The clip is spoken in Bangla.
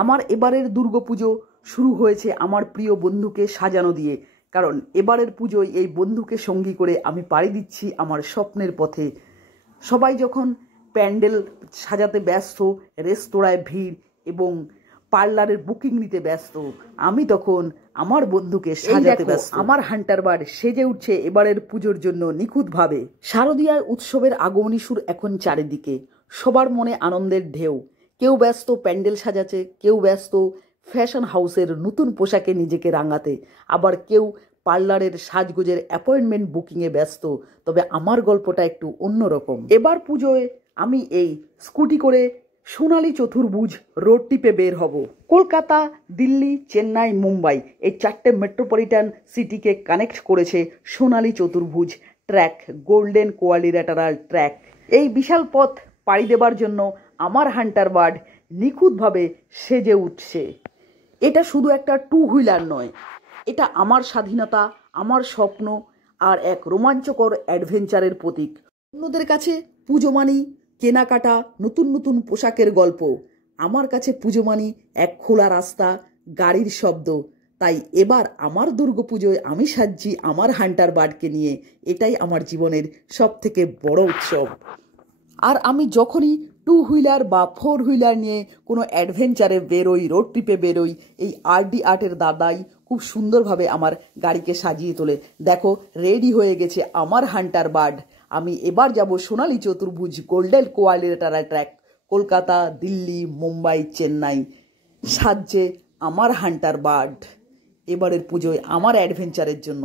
আমার এবারের দুর্গাপুজো শুরু হয়েছে আমার প্রিয় বন্ধুকে সাজানো দিয়ে, কারণ এবারের পুজোয় এই বন্ধুকে সঙ্গী করে আমি পাড়ি দিচ্ছি আমার স্বপ্নের পথে। সবাই যখন প্যান্ডেল সাজাতে ব্যস্ত, রেস্তোরাঁয় ভিড় এবং পার্লারের বুকিং নিতে ব্যস্ত, আমি তখন আমার বন্ধুকে সাজাতে ব্যস্ত। আমার হান্টার বার্ড সেজে উঠছে এবারের পুজোর জন্য নিখুঁতভাবে। শারদীয়ার উৎসবের আগমনী সুর এখন চারিদিকে, সবার মনে আনন্দের ঢেউ। কেউ ব্যস্ত প্যান্ডেল সাজাতে, কেউ ব্যস্ত ফ্যাশন হাউসের নতুন পোশাকে নিজেকে রাঙাতে, আবার কেউ পার্লারের সাজগোজের অ্যাপয়েন্টমেন্ট বুকিংয়ে ব্যস্ত। তবে আমার গল্পটা একটু অন্যরকম। এবার পুজোয় আমি এই স্কুটি করে সোনালী চতুর্ভুজ রোড টিপে বের হব। কলকাতা, দিল্লি, চেন্নাই, মুম্বাই এই 4টে মেট্রোপলিটন সিটিকে কানেক্ট করেছে সোনালী চতুর্ভুজ ট্র্যাক, গোল্ডেন কোয়াড্রিল্যাটারাল ট্র্যাক। এই বিশাল পথ পাড়ি দেবার জন্য আমার হান্টার বার্ড নিখুঁতভাবে সেজে উঠছে। এটা শুধু একটা টু হুইলার নয়, এটা আমার স্বাধীনতা, আমার স্বপ্ন আর এক রোমাঞ্চকর অ্যাডভেঞ্চারের প্রতীক। অন্যদের কাছে পুজো মানি কেনাকাটা, নতুন নতুন পোশাকের গল্প। আমার কাছে পুজো মানি এক খোলা রাস্তা, গাড়ির শব্দ। তাই এবার আমার দুর্গাপুজোয় আমি সাজছি আমার হান্টার বার্ডকে নিয়ে। এটাই আমার জীবনের সবথেকে বড় উৎসব। আর আমি যখনই টু হুইলার বা ফোর হুইলার নিয়ে কোনো অ্যাডভেঞ্চারে বেরোই, রোড ট্রিপে বেরোই, এই RD আর্টের দাদাই খুব সুন্দরভাবে আমার গাড়িকে সাজিয়ে তোলে। দেখো, রেডি হয়ে গেছে আমার হান্টার বার্ড। আমি এবার যাব সোনালী চতুর্ভুজ golden quadrilateral track, Kolkata, Delhi, Mumbai, Chennai. সাজছে আমার হান্টার বার্ড এবারের পুজোয় আমার অ্যাডভেঞ্চারের জন্য।